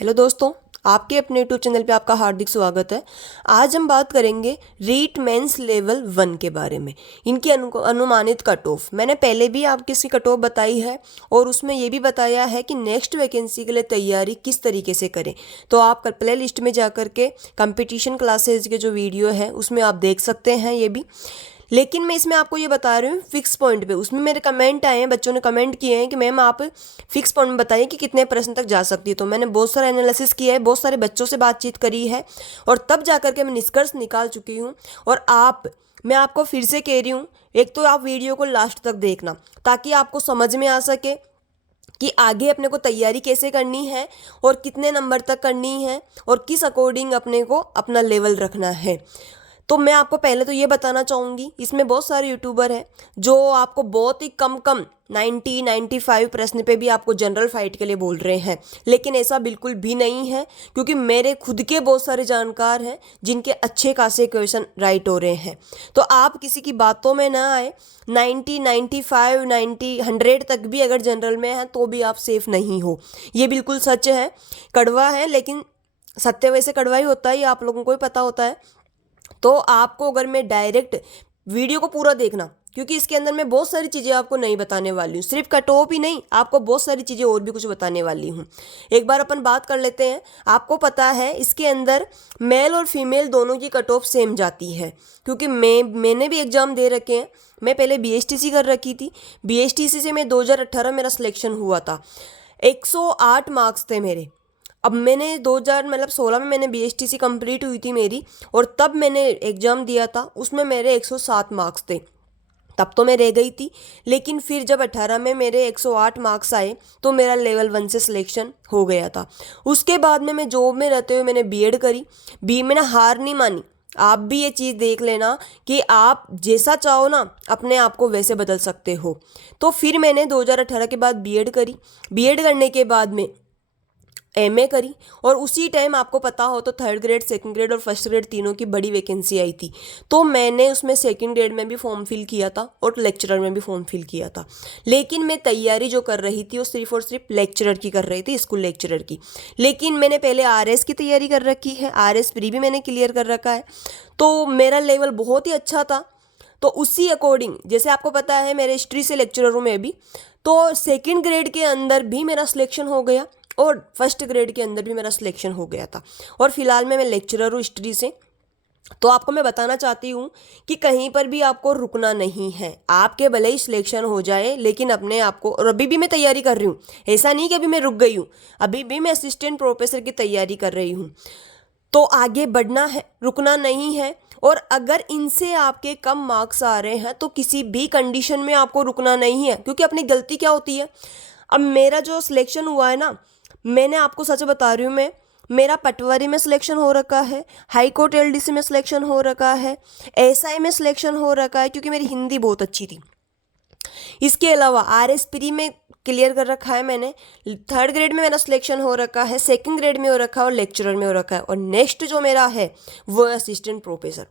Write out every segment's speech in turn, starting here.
Hello दोस्तों, आपके अपने यूट्यूब चैनल पे आपका हार्दिक स्वागत है। आज हम बात करेंगे रीट मेंस लेवल 1 के बारे में। इनकी अनुमानित कट ऑफ मैंने पहले भी आपकी इसकी कट ऑफ बताई है और उसमें ये भी बताया है कि नेक्स्ट वैकेंसी के लिए तैयारी किस तरीके से करें। तो आप प्ले लिस्ट में जाकर के कंपटीशन क्लासेज के जो वीडियो है उसमें आप देख सकते हैं ये भी। लेकिन मैं इसमें आपको ये बता रही हूँ फिक्स पॉइंट पे। उसमें मेरे कमेंट आए हैं, बच्चों ने कमेंट किए हैं कि मैम आप फिक्स पॉइंट में बताइए कि कितने प्रश्न तक जा सकती है। तो मैंने बहुत सारा एनालिसिस किया है, बहुत सारे बच्चों से बातचीत करी है और तब जा करके मैं निष्कर्ष निकाल चुकी हूँ। और मैं आपको फिर से कह रही हूँ, एक तो आप वीडियो को लास्ट तक देखना ताकि आपको समझ में आ सके कि आगे अपने को तैयारी कैसे करनी है और कितने नंबर तक करनी है और किस अकॉर्डिंग अपने को अपना लेवल रखना है। तो मैं आपको पहले तो ये बताना चाहूँगी, इसमें बहुत सारे यूट्यूबर हैं जो आपको बहुत ही कम 95 प्रश्न पे भी आपको जनरल फाइट के लिए बोल रहे हैं, लेकिन ऐसा बिल्कुल भी नहीं है क्योंकि मेरे खुद के बहुत सारे जानकार हैं जिनके अच्छे खासे क्वेश्चन राइट हो रहे हैं। तो आप किसी की बातों में ना आए। 95 100 तक भी अगर जनरल में है तो भी आप सेफ नहीं हो, ये बिल्कुल सच है। कड़वा है लेकिन सत्य वैसे कड़वा ही होता है, ये आप लोगों को ही पता होता है। तो आपको अगर मैं डायरेक्ट वीडियो को पूरा देखना, क्योंकि इसके अंदर मैं बहुत सारी चीज़ें आपको नहीं बताने वाली हूँ, सिर्फ कट ऑफ ही नहीं, आपको बहुत सारी चीज़ें और भी कुछ बताने वाली हूँ। एक बार अपन बात कर लेते हैं। आपको पता है इसके अंदर मेल और फीमेल दोनों की कट ऑफ सेम जाती है, क्योंकि मैंने भी एग्ज़ाम दे रखे हैं। मैं पहले BSTC कर रखी थी, BSTC से मैं 2018 मेरा सिलेक्शन हुआ था, 108 मार्क्स थे मेरे। अब मैंने 2016 में मैंने BSTC कंप्लीट हुई थी मेरी, और तब मैंने एग्ज़ाम दिया था, उसमें मेरे 107 मार्क्स थे। तब तो मैं रह गई थी, लेकिन फिर जब 18 में मेरे 108 मार्क्स आए तो मेरा लेवल 1 से सिलेक्शन हो गया था। उसके बाद में मैं जॉब में रहते हुए मैंने B.Ed करी। मैंने हार नहीं मानी। आप भी ये चीज़ देख लेना कि आप जैसा चाहो ना अपने आप को वैसे बदल सकते हो। तो फिर मैंने 2018 के बाद B.Ed करी। B.Ed करने के बाद में MA करी, और उसी टाइम आपको पता हो तो 3rd ग्रेड, 2nd ग्रेड और 1st ग्रेड तीनों की बड़ी वैकेंसी आई थी। तो मैंने उसमें 2nd ग्रेड में भी फॉर्म फिल किया था और लेक्चरर में भी फॉर्म फिल किया था। लेकिन मैं तैयारी जो कर रही थी वो सिर्फ और सिर्फ लेक्चरर की कर रही थी, स्कूल लेक्चरर की। लेकिन मैंने पहले RS की तैयारी कर रखी है, RS प्री भी मैंने क्लियर कर रखा है, तो मेरा लेवल बहुत ही अच्छा था। तो उसी अकॉर्डिंग, जैसे आपको पता है मेरे हिस्ट्री से लेक्चरर हूँ मैं भी, तो 2nd ग्रेड के अंदर भी मेरा सिलेक्शन हो गया और 1st ग्रेड के अंदर भी मेरा सिलेक्शन हो गया था। और फिलहाल मैं लेक्चरर हूँ हिस्ट्री से। तो आपको मैं बताना चाहती हूँ कि कहीं पर भी आपको रुकना नहीं है। आपके भले ही सिलेक्शन हो जाए, लेकिन अपने आप को, और अभी भी मैं तैयारी कर रही हूँ, ऐसा नहीं कि अभी मैं रुक गई हूँ, अभी भी मैं असिस्टेंट प्रोफेसर की तैयारी कर रही हूँ। तो आगे बढ़ना है, रुकना नहीं है। और अगर इनसे आपके कम मार्क्स आ रहे हैं तो किसी भी कंडीशन में आपको रुकना नहीं है, क्योंकि अपनी गलती क्या होती है। अब मेरा जो सिलेक्शन हुआ है ना, मैंने आपको सच बता रही हूँ, मेरा पटवारी में सिलेक्शन हो रखा है, हाई कोर्ट LDC में सिलेक्शन हो रखा है, SI में सिलेक्शन हो रखा है, क्योंकि मेरी हिंदी बहुत अच्छी थी। इसके अलावा RS प्री में क्लियर कर रखा है मैंने, 3rd ग्रेड में मेरा सिलेक्शन हो रखा है, 2nd ग्रेड में हो रखा है और लेक्चरर में हो रखा है, और नेक्स्ट जो मेरा है वो असिस्टेंट प्रोफेसर।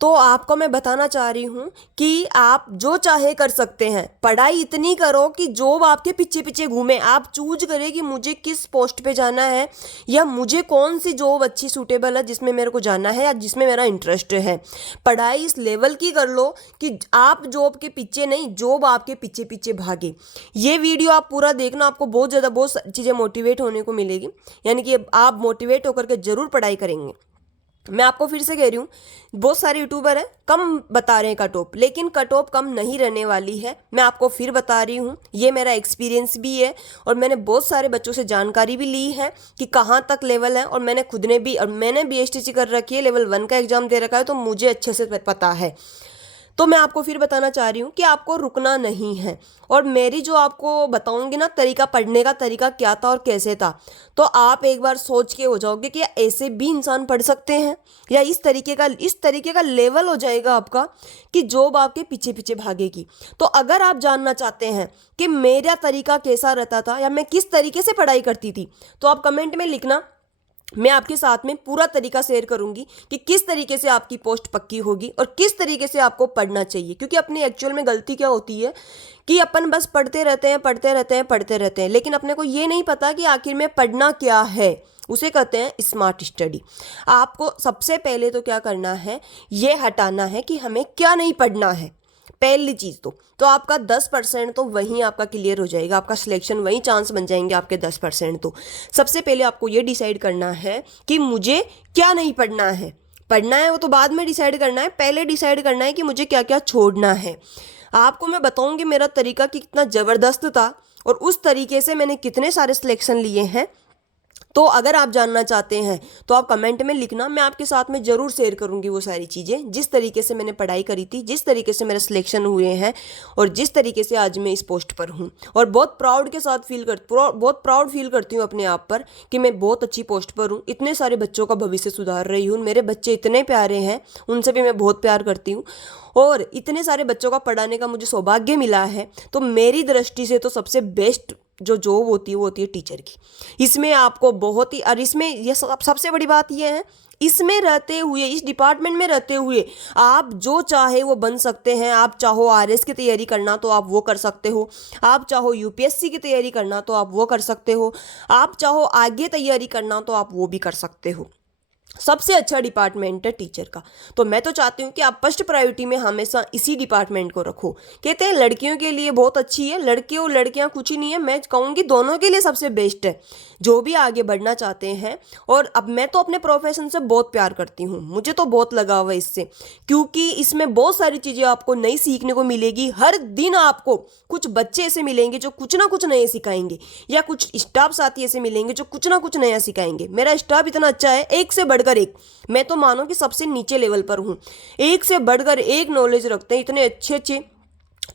तो आपको मैं बताना चाह रही हूँ कि आप जो चाहे कर सकते हैं। पढ़ाई इतनी करो कि जॉब आपके पीछे पीछे घूमे, आप चूज करें कि मुझे किस पोस्ट पे जाना है या मुझे कौन सी जॉब अच्छी सूटेबल है जिसमें मेरे को जाना है या जिसमें मेरा इंटरेस्ट है। पढ़ाई इस लेवल की कर लो कि आप जॉब के पीछे नहीं, जॉब आपके पीछे पीछे भागे। ये वीडियो आप पूरा देखना, आपको बहुत चीज़ें मोटिवेट होने को मिलेगी, यानी कि आप मोटिवेट होकर के ज़रूर पढ़ाई करेंगे। मैं आपको फिर से कह रही हूँ, बहुत सारे यूट्यूबर हैं कम बता रहे हैं कट ऑफ, लेकिन कट ऑफ कम नहीं रहने वाली है। मैं आपको फिर बता रही हूँ, ये मेरा एक्सपीरियंस भी है और मैंने बहुत सारे बच्चों से जानकारी भी ली है कि कहाँ तक लेवल है। और मैंने खुद ने भी, और मैंने BSTC कर रखी है, लेवल 1 का एग्जाम दे रखा है, तो मुझे अच्छे से पता है। तो मैं आपको फिर बताना चाह रही हूँ कि आपको रुकना नहीं है। और मेरी जो आपको बताऊंगी ना तरीका, पढ़ने का तरीका क्या था और कैसे था, तो आप एक बार सोच के हो जाओगे कि ऐसे भी इंसान पढ़ सकते हैं, या इस तरीके का लेवल हो जाएगा आपका कि जॉब आपके पीछे पीछे भागेगी। तो अगर आप जानना चाहते हैं कि मेरा तरीका कैसा रहता था या मैं किस तरीके से पढ़ाई करती थी, तो आप कमेंट में लिखना मैं आपके साथ में पूरा तरीका शेयर करूंगी कि किस तरीके से आपकी पोस्ट पक्की होगी और किस तरीके से आपको पढ़ना चाहिए। क्योंकि अपनी एक्चुअल में गलती क्या होती है कि अपन बस पढ़ते रहते हैं पढ़ते रहते हैं पढ़ते रहते हैं, लेकिन अपने को ये नहीं पता कि आखिर में पढ़ना क्या है। उसे कहते हैं स्मार्ट स्टडी। आपको सबसे पहले तो क्या करना है, ये हटाना है कि हमें क्या नहीं पढ़ना है। पहली चीज़ तो आपका 10% तो वहीं आपका क्लियर हो जाएगा, आपका सिलेक्शन वहीं चांस बन जाएंगे आपके 10%। तो सबसे पहले आपको ये डिसाइड करना है कि मुझे क्या नहीं पढ़ना है। पढ़ना है वो तो बाद में डिसाइड करना है, पहले डिसाइड करना है कि मुझे क्या क्या छोड़ना है। आपको मैं बताऊंगी मेरा तरीका कितना ज़बरदस्त था और उस तरीके से मैंने कितने सारे सिलेक्शन लिए हैं। तो अगर आप जानना चाहते हैं तो आप कमेंट में लिखना, मैं आपके साथ में ज़रूर शेयर करूंगी वो सारी चीज़ें, जिस तरीके से मैंने पढ़ाई करी थी, जिस तरीके से मेरे सिलेक्शन हुए हैं और जिस तरीके से आज मैं इस पोस्ट पर हूँ। और बहुत प्राउड के साथ बहुत प्राउड फील करती हूँ अपने आप पर कि मैं बहुत अच्छी पोस्ट पर हूँ, इतने सारे बच्चों का भविष्य सुधार रही हूँ। मेरे बच्चे इतने प्यारे हैं, उनसे भी मैं बहुत प्यार करती हूँ और इतने सारे बच्चों का पढ़ाने का मुझे सौभाग्य मिला है। तो मेरी दृष्टि से तो सबसे बेस्ट जो जॉब होती है वो होती है टीचर की। इसमें आपको बहुत ही, और इसमें ये सबसे बड़ी बात ये है, इसमें रहते हुए, इस डिपार्टमेंट में रहते हुए आप जो चाहे वो बन सकते हैं। आप चाहो आरएस की तैयारी करना तो आप वो कर सकते हो, आप चाहो यूपीएससी की तैयारी करना तो आप वो कर सकते हो, आप चाहो आगे तैयारी करना तो आप वो भी कर सकते हो। सबसे अच्छा डिपार्टमेंट है टीचर का। तो मैं तो चाहती हूँ कि आप फर्स्ट प्रायोरिटी में हमेशा इसी डिपार्टमेंट को रखो। कहते हैं लड़कियों के लिए बहुत अच्छी है, लड़के और लड़कियाँ कुछ ही नहीं है, मैं कहूँगी दोनों के लिए सबसे बेस्ट है जो भी आगे बढ़ना चाहते हैं। और अब मैं तो अपने प्रोफेशन से बहुत प्यार करती हूँ, मुझे तो बहुत लगाव है इससे, क्योंकि इसमें बहुत सारी चीज़ें आपको नई सीखने को मिलेगी। हर दिन आपको कुछ बच्चे ऐसे मिलेंगे जो कुछ ना कुछ नए सिखाएंगे, या कुछ स्टाफ साथी ऐसे मिलेंगे जो कुछ ना कुछ नया सिखाएंगे। मेरा स्टाफ इतना अच्छा है, एक से बढ़कर एक, मैं तो मानो कि सबसे नीचे लेवल पर हूँ, एक से बढ़कर एक नॉलेज रखते हैं, इतने अच्छे अच्छे।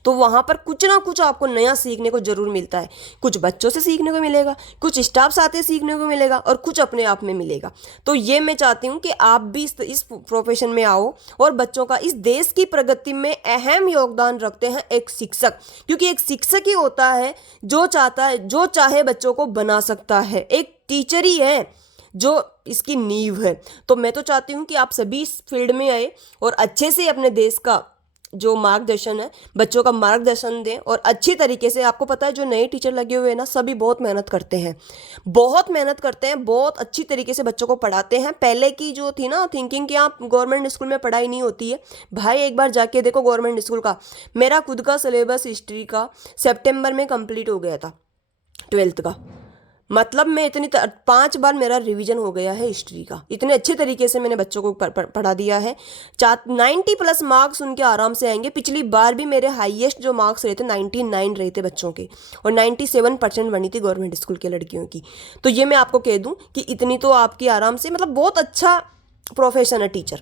तो वहाँ पर कुछ ना कुछ आपको नया सीखने को जरूर मिलता है। कुछ बच्चों से सीखने को मिलेगा, कुछ स्टाफ साथ सीखने को मिलेगा और कुछ अपने आप में मिलेगा। तो ये मैं चाहती हूँ कि आप भी इस प्रोफेशन में आओ और बच्चों का, इस देश की प्रगति में अहम योगदान रखते हैं एक शिक्षक। क्योंकि एक शिक्षक ही होता है जो चाहता है, जो चाहे बच्चों को बना सकता है। एक टीचर ही है जो इसकी नींव है। तो मैं तो चाहती हूँ कि आप सभी इस फील्ड में आए और अच्छे से अपने देश का जो मार्गदर्शन है, बच्चों का मार्गदर्शन दें और अच्छी तरीके से। आपको पता है जो नए टीचर लगे हुए हैं ना, सभी बहुत मेहनत करते हैं, बहुत मेहनत करते हैं, बहुत अच्छी तरीके से बच्चों को पढ़ाते हैं। पहले की जो थी ना थिंकिंग कि आप गवर्नमेंट स्कूल में पढ़ाई नहीं होती है, भाई एक बार जाके देखो गवर्नमेंट स्कूल का। मेरा खुद का सिलेबस हिस्ट्री का सितंबर में कंप्लीट हो गया था, 12th का। मतलब मैं 5 बार मेरा रिवीजन हो गया है हिस्ट्री का, इतने अच्छे तरीके से मैंने बच्चों को पढ़ा दिया है। 90+ मार्क्स उनके आराम से आएंगे। पिछली बार भी मेरे हाईएस्ट जो मार्क्स रहे थे 99 रहे थे बच्चों के, और 97% बनी थी गवर्नमेंट स्कूल के लड़कियों की। तो ये मैं आपको कह दूं कि इतनी तो आपकी आराम से, मतलब बहुत अच्छा प्रोफेशन है टीचर।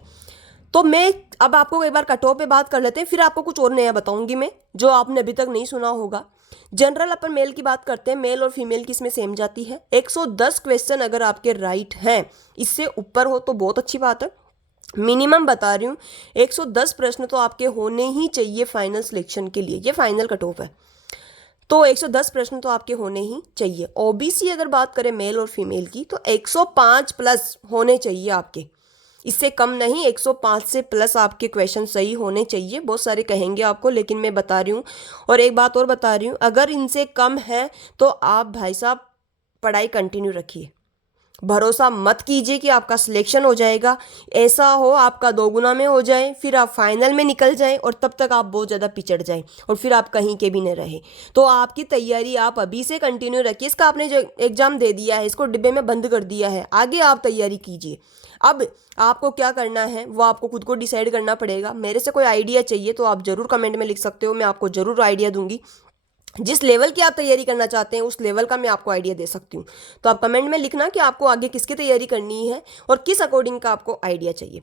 तो मैं अब आपको एक बार कट ऑफ पे बात कर लेते हैं, फिर आपको कुछ और नया बताऊंगी मैं जो आपने अभी तक नहीं सुना होगा। जनरल अपन मेल की बात करते हैं, मेल और फीमेल की इसमें सेम जाती है। 110 क्वेश्चन अगर आपके राइट हैं, इससे ऊपर हो तो बहुत अच्छी बात है। मिनिमम बता रही हूँ 110 प्रश्न तो आपके होने ही चाहिए फाइनल सिलेक्शन के लिए, ये फाइनल कट ऑफ है। तो 110 प्रश्न तो आपके होने ही चाहिए। ओबीसी अगर बात करें मेल और फीमेल की तो 105+ होने चाहिए आपके, इससे कम नहीं। 105 से प्लस आपके क्वेश्चन सही होने चाहिए। बहुत सारे कहेंगे आपको, लेकिन मैं बता रही हूँ। और एक बात और बता रही हूँ, अगर इनसे कम है तो आप भाई साहब पढ़ाई कंटिन्यू रखिए, भरोसा मत कीजिए कि आपका सिलेक्शन हो जाएगा। ऐसा हो आपका 2 गुना में हो जाए, फिर आप फाइनल में निकल जाएं और तब तक आप बहुत ज़्यादा पिछड़ जाएं और फिर आप कहीं के भी न रहे। तो आपकी तैयारी आप अभी से कंटिन्यू रखिए। इसका आपने जो एग्ज़ाम दे दिया है, इसको डिब्बे में बंद कर दिया है, आगे आप तैयारी कीजिए। अब आपको क्या करना है वो आपको खुद को डिसाइड करना पड़ेगा। मेरे से कोई आइडिया चाहिए तो आप ज़रूर कमेंट में लिख सकते हो, मैं आपको ज़रूर आइडिया दूंगी। जिस लेवल की आप तैयारी करना चाहते हैं उस लेवल का मैं आपको आइडिया दे सकती हूँ। तो आप कमेंट में लिखना कि आपको आगे किसकी तैयारी करनी है और किस अकॉर्डिंग का आपको आइडिया चाहिए।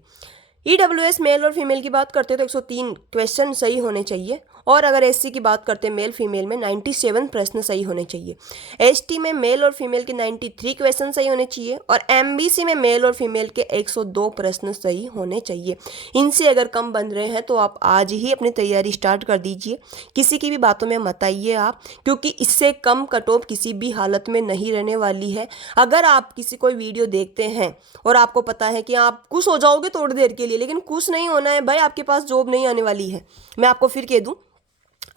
ईडब्ल्यूएस मेल और फीमेल की बात करते हैं तो 103 क्वेश्चन सही होने चाहिए, और अगर एससी की बात करते हैं मेल फीमेल में 97 प्रश्न सही होने चाहिए। एसटी में मेल और फीमेल के 93 क्वेश्चन सही होने चाहिए, और एमबीसी में मेल और फीमेल के 102 प्रश्न सही होने चाहिए। इनसे अगर कम बन रहे हैं तो आप आज ही अपनी तैयारी स्टार्ट कर दीजिए, किसी की भी बातों में मत आइए आप, क्योंकि इससे कम कट ऑफ किसी भी हालत में नहीं रहने वाली है। अगर आप किसी कोई वीडियो देखते हैं और आपको पता है कि आप खुश हो जाओगे थोड़ी देर के लिए, लेकिन खुश नहीं होना है भाई, आपके पास जॉब नहीं आने वाली है। मैं आपको फिर कह दूं,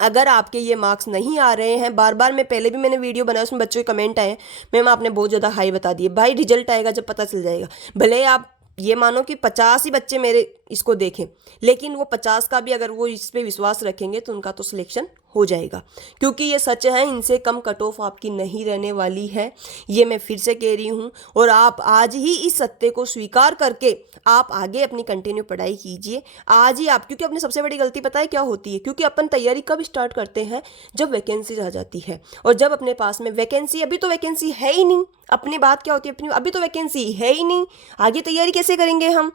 अगर आपके ये मार्क्स नहीं आ रहे हैं, बार बार मैं पहले भी मैंने वीडियो बनाया, उसमें बच्चों के कमेंट आए, मैम आपने बहुत ज़्यादा हाई बता दिए। भाई रिजल्ट आएगा जब पता चल जाएगा। भले आप ये मानो कि 50 ही बच्चे मेरे इसको देखें, लेकिन वो 50 का भी अगर वो इस पर विश्वास रखेंगे तो उनका तो सिलेक्शन हो जाएगा, क्योंकि ये सच है, इनसे कम कट ऑफ आपकी नहीं रहने वाली है। ये मैं फिर से कह रही हूँ, और आप आज ही इस सत्य को स्वीकार करके आप आगे अपनी कंटिन्यू पढ़ाई कीजिए आज ही आप। क्योंकि अपनी सबसे बड़ी गलती पता है क्या होती है, क्योंकि अपन तैयारी कब स्टार्ट करते हैं, जब वैकेंसी आ जाती है, और जब अपने पास में वैकेंसी, अभी तो वैकेंसी है ही नहीं, अपनी बात क्या होती है, अपनी अभी तो वैकेंसी है ही नहीं, आगे तैयारी कैसे करेंगे हम।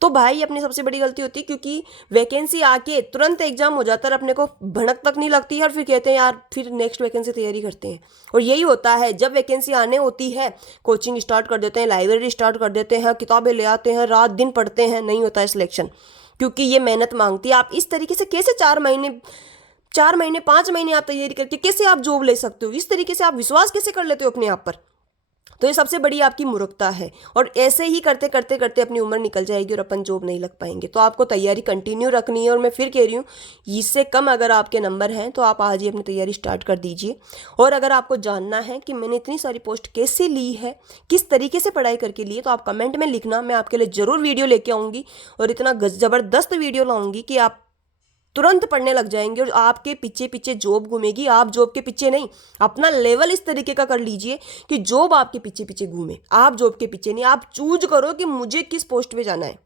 तो भाई अपनी सबसे बड़ी गलती होती है, क्योंकि वैकेंसी आके तुरंत एग्जाम हो जाता है, अपने को भनक तक नहीं लगती है, और फिर कहते हैं यार फिर नेक्स्ट वैकेंसी तैयारी करते हैं। और यही होता है, जब वैकेंसी आने होती है कोचिंग स्टार्ट कर देते हैं, लाइब्रेरी स्टार्ट कर देते हैं, किताबें ले आते हैं, रात दिन पढ़ते हैं, नहीं होता है सिलेक्शन, क्योंकि ये मेहनत मांगती है। आप इस तरीके से कैसे 4 महीने 5 महीने आप तैयारी करके कैसे आप जॉब ले सकते हो, इस तरीके से आप विश्वास कैसे कर लेते हो अपने आप पर। तो ये सबसे बड़ी आपकी मूर्खता है, और ऐसे ही करते करते करते अपनी उम्र निकल जाएगी और अपन जॉब नहीं लग पाएंगे। तो आपको तैयारी कंटिन्यू रखनी है, और मैं फिर कह रही हूँ, इससे कम अगर आपके नंबर हैं तो आप आज ही अपनी तैयारी स्टार्ट कर दीजिए। और अगर आपको जानना है कि मैंने इतनी सारी पोस्ट कैसे ली है, किस तरीके से पढ़ाई करके ली है, तो आप कमेंट में लिखना, मैं आपके लिए ज़रूर वीडियो लेके आऊँगी, और इतना ज़बरदस्त वीडियो लाऊंगी कि आप तुरंत पढ़ने लग जाएंगे, और आपके पीछे पीछे जॉब घूमेगी, आप जॉब के पीछे नहीं। अपना लेवल इस तरीके का कर लीजिए कि जॉब आपके पीछे पीछे घूमे, आप जॉब के पीछे नहीं। आप चूज करो कि मुझे किस पोस्ट पे जाना है।